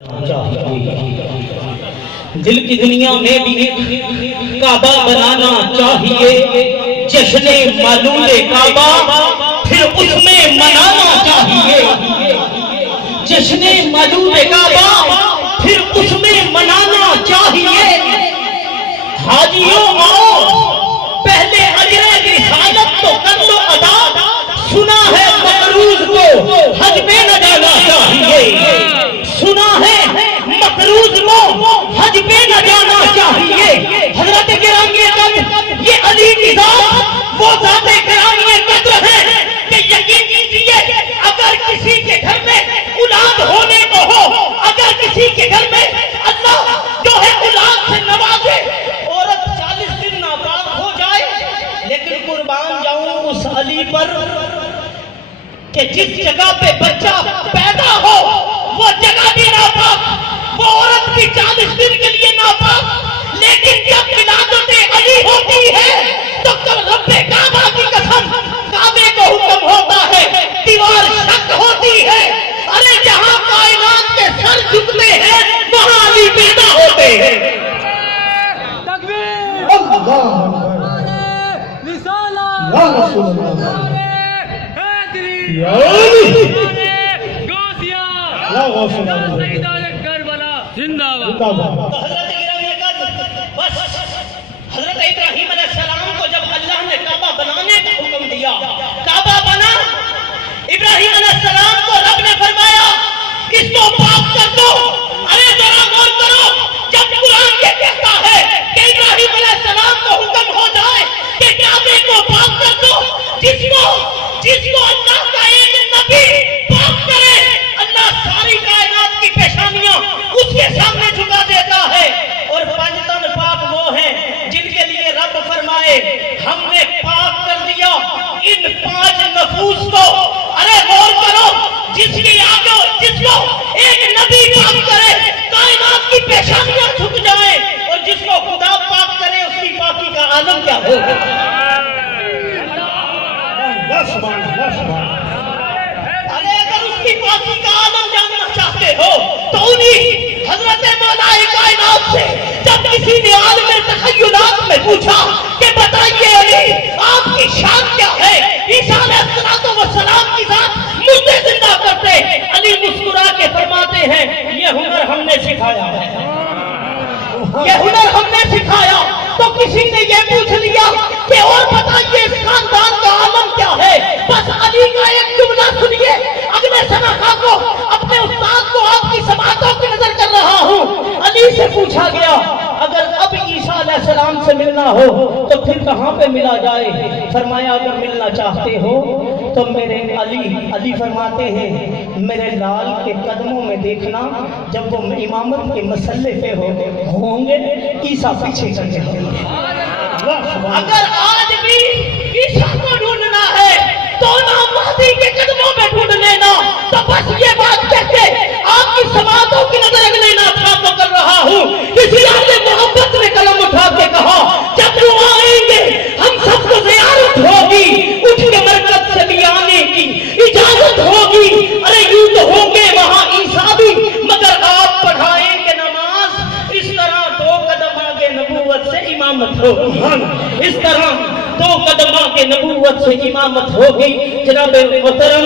دل کی دنیا میں بھی کعبہ بنانا چاہیے، جشن مولود کعبہ پھر اس میں منانا چاہیے، جشن مولود کعبہ پھر اس میں منانا چاہیے۔ حاجیوں آؤ پہلے اجر رسالت تو کر لو ادا، سنا ہے مقروض کو حج میں نہ جانا چاہیے، سنا ہے مقروض کو حج پہ نہ جانا چاہیے۔ حضرت گرامی قدر یہ علی کی ذات وہ ذات گرامی قدر ہے کہ یقین کیجئے اگر کسی کے گھر میں اولاد ہونے کو ہو، اگر کسی کے گھر میں اللہ جو ہے اولاد سے نوازے، عورت 40 دن ناپاک ہو جائے، لیکن قربان جاؤں اس علی پر کہ جس جگہ پہ بچہ پیدا ہو وہ جگہ بھی ناپاک، وہ عورت بھی 40 دن کے لیے ناپاک، لیکن جب ولادت علی ہوتی ہے تو رب کعبہ کی قسم کعبے کو حکم ہوتا ہے، دیوار شک ہوتی ہے، ارے جہاں کائنات کے سر جھکتے ہیں وہاں علی پیدا ہوتے ہیں۔ تکبیر، رسالت، یا رسول اللہ، یا علی، گوسیا، یا غوث اللہ، زندہ باد۔ حضرت گرامی قدر بس حضرت ابراہیم علیہ السلام کو جب اللہ نے کعبہ بنانے کا حکم دیا، کعبہ بنا، ابراہیم علیہ السلام کو رب نے فرمایا اس کو پاک کر دو۔ ارے ذرا غور کرو، جب قرآن یہ کہتا ہے کہ ابراہیم علیہ السلام کو حکم ہو جائے کہ کعبے کو پاک کر دو، جس کو اللہ کا ایک نبی پاک کرے، اللہ ساری کائنات کی پیشانیاں اس کے سامنے جھکا دیتا ہے۔ اور 5 تن پاک وہ ہیں جن کے لیے رب فرمائے ہم نے پاک کر دیا ان 5 نفوس کو۔ ارے غور کرو، جس کو ایک نبی پاک کرے کائنات کی پیشانیاں جھک جائیں، اور جس کو خدا پاک کرے اس کی پاکی کا عالم کیا ہوگا؟ ارے اگر اس کی پاکی کا عالم جاننا چاہتے ہو تو انہی حضرت مولا کائنات سے جب کسی نے عالم تخیلات میں پوچھا کہ بتائیے علی آپ کی شان کیا ہے، عیسیٰ علیہ السلام کی ذات مردے زندہ کرتے، علی مسکرا کے فرماتے ہیں یہ ہنر ہم نے سکھایا ہے، یہ ہنر ہم نے سکھایا۔ تو کسی نے یہ پوچھ لیا کہ اور بتائیے اس خاندان کا عالم کیا ہے، بس علی کا ایک جملہ سنیے، اگلے سنخا کو اپنے استاد کو آپ کی سماعتوں کی نظر کر رہا ہوں۔ علی سے پوچھا گیا اگر اب عیسیٰ علیہ السلام سے ملنا ہو تو پھر کہاں پہ ملا جائے؟ فرمایا اگر ملنا چاہتے ہو تو میرے علی فرماتے ہیں میرے لال کے قدموں میں دیکھنا، جب وہ امامت کے مسئلے پہ ہوں گے عیسیٰ پیچھے چل کے ہوں گے۔ اگر آج بھی عیسیٰ کو ڈھونڈنا ہے تو امام مہدی کے قدموں میں ڈھونڈ لینا۔ تو بس یہ بات کہتے آپ کی سماعتوں کی نظر اگلے ناپاک کو کر رہا ہوں، کسی اہل محبت نے قلم اٹھا کے کہا جب وہ آئیں گے ہم سب کو زیارت ہوگی، اٹھ کے مرکز سے بھی آنے کی اجازت ہوگی۔ ارے یوں تو ہوں گے وہاں عیسیٰ بھی، مگر آپ پڑھائیں گے نماز، اس طرح 2 قدم آگے نبوت سے امامت ہوگی، اس طرح 2 قدم آگے نبوت سے امامت ہوگی۔ جناب محترم